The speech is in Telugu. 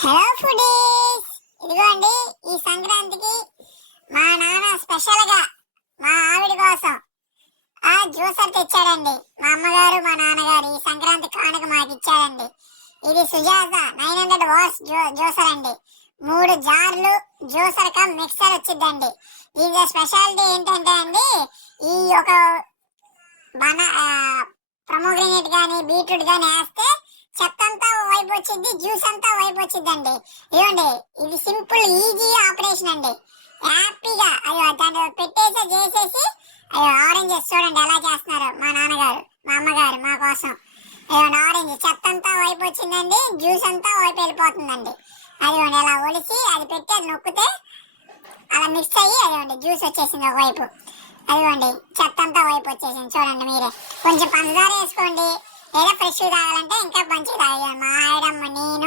హలో ఫుడీస్, ఇదిగోండి ఈ సంక్రాంతికి మా నాన్న స్పెషల్ గా మా ఆవిడ కోసం జ్యూసర్ తెచ్చాడండి. మా అమ్మగారు మా నాన్నగారు ఈ సంక్రాంతి కానుక మాకు ఇచ్చారండి. ఇది సుజాత 900 వాట్స్ జ్యూసర్ అండి. 3 జార్లు జ్యూసర్ కా మిక్సర్ వచ్చిందండి. దీని స్పెషాలిటీ ఏంటంటే అండి, ఈ ఒక ప్రమోగ్రెనేట్ కానీ బీట్రూట్ కానీ వేస్తే చెత్త అంతా వైపు వచ్చింది, జ్యూస్ అంతా వైపు వచ్చిందండి. ఇవ్వండి, ఇది సింపుల్ ఈజీ ఆపరేషన్ అండి. హ్యాపీగా అయ్యో దాన్ని పెట్టేసి చేసేసి ఆరెంజెస్ చూడండి ఎలా చేస్తున్నారు మా నాన్నగారు మా అమ్మగారు మా కోసం. అయ్యోండి, ఆరెంజ్ చెత్త అంతా వైపు వచ్చిందండి, జ్యూస్ అంతా వైపు వెళ్ళిపోతుందండి. అదిగోండి ఎలా ఒలిసి అది పెట్టి అది నొక్కితే అలా మిక్స్ అయ్యి అదిగోండి జ్యూస్ వచ్చేసింది ఒకవైపు. అదిగోండి చెత్త అంతా వైపు వచ్చేసింది చూడండి. మీరే కొంచెం పంచదార వేసుకోండి, లేదా ఫ్రెష్ తాగాలంటే ఇంకా మంచిగా తాగాలి. మా ఆవిడమ్మ నేను